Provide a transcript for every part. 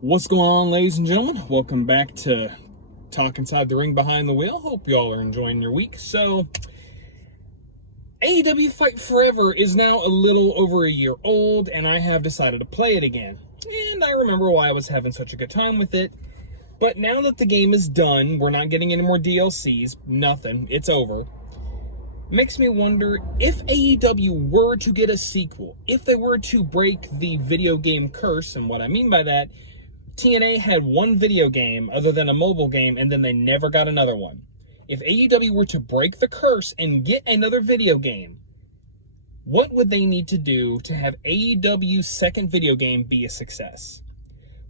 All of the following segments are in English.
What's going on, ladies and gentlemen? Welcome back to Talk Inside the Ring Behind the Wheel. Hope y'all are enjoying your week. So, AEW Fight Forever is now a little over a year old, and I have decided to play it again. And I remember why I was having such a good time with it. But now that the game is done, we're not getting any more DLCs, nothing, it's over. Makes me wonder if AEW were to get a sequel, if they were to break the video game curse, and what I mean by that, TNA had one video game other than a mobile game, and then they never got another one. If AEW were to break the curse and get another video game, what would they need to do to have AEW's second video game be a success?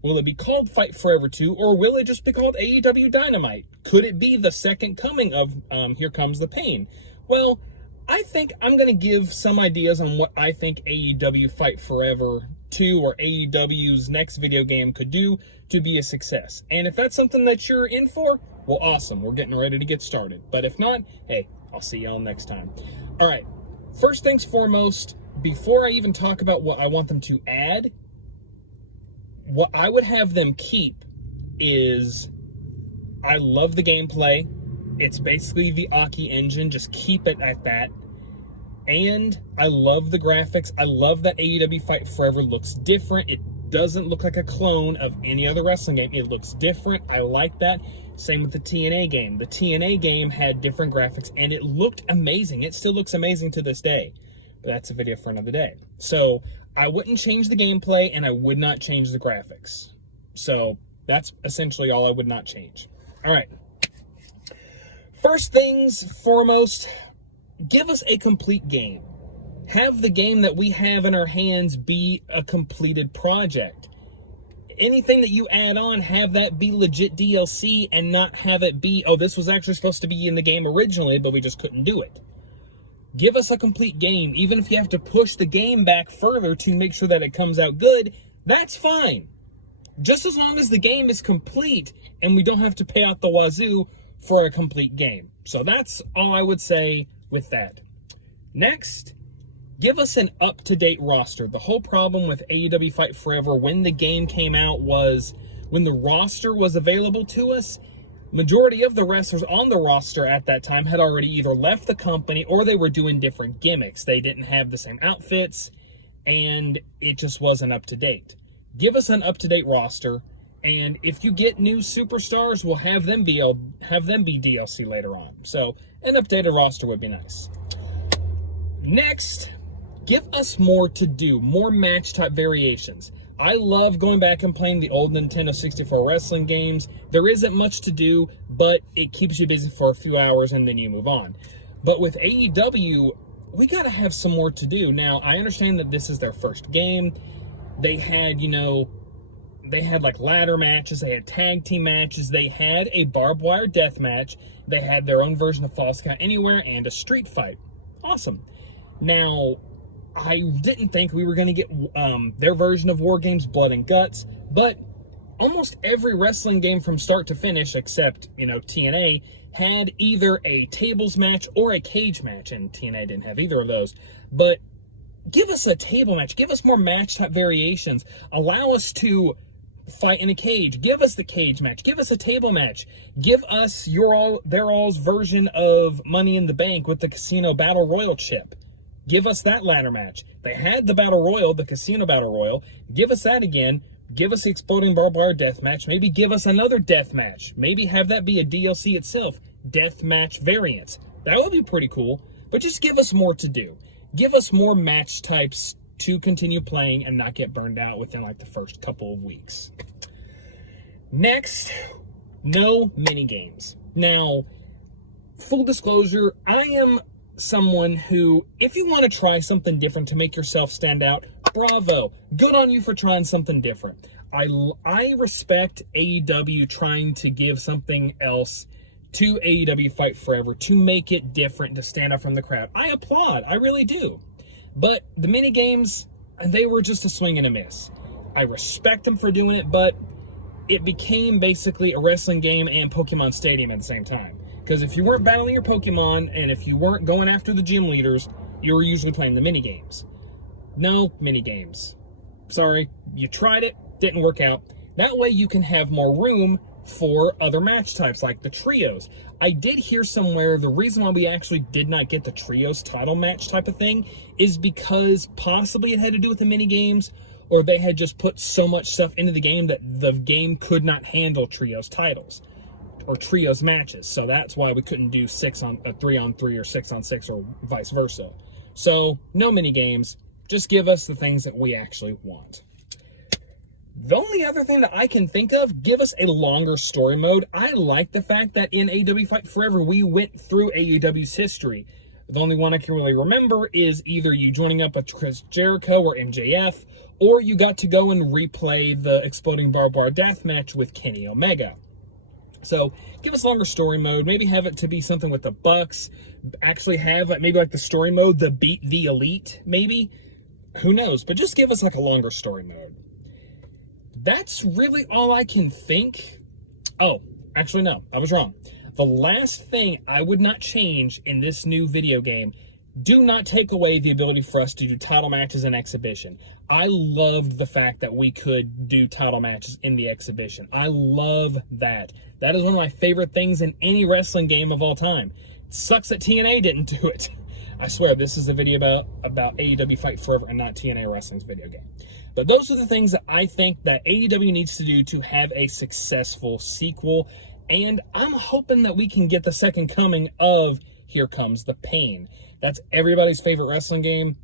Will it be called Fight Forever 2, or will it just be called AEW Dynamite? Could it be the second coming of Here Comes the Pain? Well, I think I'm going to give some ideas on what I think AEW Fight Forever 2 or AEW's next video game could do to be a success. And if that's something that you're in for, well, awesome. We're getting ready to get started. But if not, hey, I'll see y'all next time. All right. First things foremost, before I even talk about what I want them to add, what I would have them keep is, I love the gameplay. It's basically the Aki engine. Just keep it at that. And I love the graphics. I love that AEW Fight Forever looks different. It doesn't look like a clone of any other wrestling game. It looks different. I like that. Same with the TNA game. The TNA game had different graphics, and it looked amazing. It still looks amazing to this day. But that's a video for another day. So I wouldn't change the gameplay, and I would not change the graphics. So that's essentially all I would not change. All right. First things foremost, give us a complete game. Have the game that we have in our hands be a completed project. Anything that you add on, have that be legit DLC and not have it be, oh, this was actually supposed to be in the game originally, but we just couldn't do it. Give us a complete game. Even if you have to push the game back further to make sure that it comes out good, that's fine. Just as long as the game is complete and we don't have to pay out the wazoo for a complete game. So that's all I would say with that. Next, give us an up-to-date roster. The whole problem with AEW Fight Forever when the game came out was when the roster was available to us, majority of the wrestlers on the roster at that time had already either left the company or they were doing different gimmicks. They didn't have the same outfits, and it just wasn't up to date. Give us an up-to-date roster, and if you get new superstars, we'll have them be DLC later on. So an updated roster would be nice. Next, give us more to do, more match type variations. I love going back and playing the old Nintendo 64 wrestling games. There isn't much to do, but it keeps you busy for a few hours and then you move on. But with AEW, we got to have some more to do. Now, I understand that this is their first game. They had, they had like ladder matches, they had tag team matches, they had a barbed wire death match, they had their own version of Falls Count Anywhere, and a street fight. Awesome. Now, I didn't think we were going to get their version of War Games Blood and Guts, but almost every wrestling game from start to finish, except, TNA, had either a tables match or a cage match, and TNA didn't have either of those. But give us a table match, give us more match type variations, allow us to fight in a cage, give us the cage match, give us a table match, give us their all's version of Money in the Bank with the Casino Battle Royal chip. Give us that ladder match. They had the Battle Royal, the Casino Battle Royal. Give us that again. Give us the Exploding Barbed Wire Death Match. Maybe give us another death match. Maybe have that be a DLC itself. Death match variants. That would be pretty cool. But just give us more to do. Give us more match types to continue playing and not get burned out within like the first couple of weeks. Next, no mini games. Now, full disclosure, I am someone who, if you want to try something different to make yourself stand out, bravo. Good on you for trying something different. I respect AEW trying to give something else to AEW Fight Forever to make it different, to stand out from the crowd. I applaud. I really do. But the mini games, they were just a swing and a miss. I respect them for doing it, but it became basically a wrestling game and Pokemon Stadium at the same time. Because if you weren't battling your Pokemon, and if you weren't going after the gym leaders, you were usually playing the mini games. No mini games. Sorry, you tried it, didn't work out. That way you can have more room for other match types like the trios. I did hear somewhere the reason why we actually did not get the trios title match type of thing is because possibly it had to do with the mini games, or they had just put so much stuff into the game that the game could not handle trios titles or trios matches. So that's why we couldn't do 3-on-3 or 6-on-6 or vice versa. So no mini games, just give us the things that we actually want. The only other thing that I can think of, give us a longer story mode. I like the fact that in AEW Fight Forever, we went through AEW's history. The only one I can really remember is either you joining up with Chris Jericho or MJF, or you got to go and replay the Exploding Barbed Wire Death match with Kenny Omega. So give us longer story mode. Maybe have it to be something with the Bucks. Actually have maybe like the story mode, the Beat the Elite, maybe. Who knows? But just give us like a longer story mode. That's really all I can think. Oh, actually, no, I was wrong. The last thing I would not change in this new video game, do not take away the ability for us to do title matches in exhibition. I loved the fact that we could do title matches in the exhibition. I love that. That is one of my favorite things in any wrestling game of all time. It sucks that TNA didn't do it. I swear, this is a video about AEW Fight Forever and not TNA Wrestling's video game. But those are the things that I think that AEW needs to do to have a successful sequel. And I'm hoping that we can get the second coming of Here Comes the Pain. That's everybody's favorite wrestling game.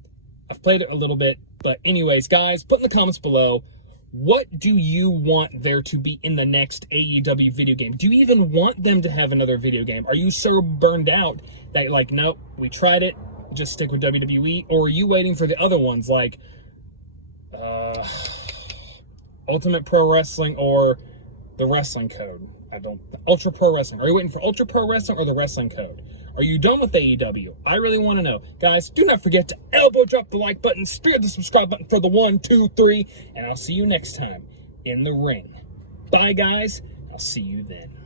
I've played it a little bit. But anyways, guys, put in the comments below, what do you want there to be in the next AEW video game? Do you even want them to have another video game? Are you so burned out that you're like, nope, we tried it, just stick with WWE? Or are you waiting for the other ones like Ultimate Pro Wrestling or the Wrestling Code? Ultra Pro Wrestling. Are you waiting for Ultra Pro Wrestling or the Wrestling Code? Are you done with AEW? I really want to know. Guys, do not forget to elbow drop the like button, spear the subscribe button for the 1, 2, 3, and I'll see you next time in the ring. Bye, guys. I'll see you then.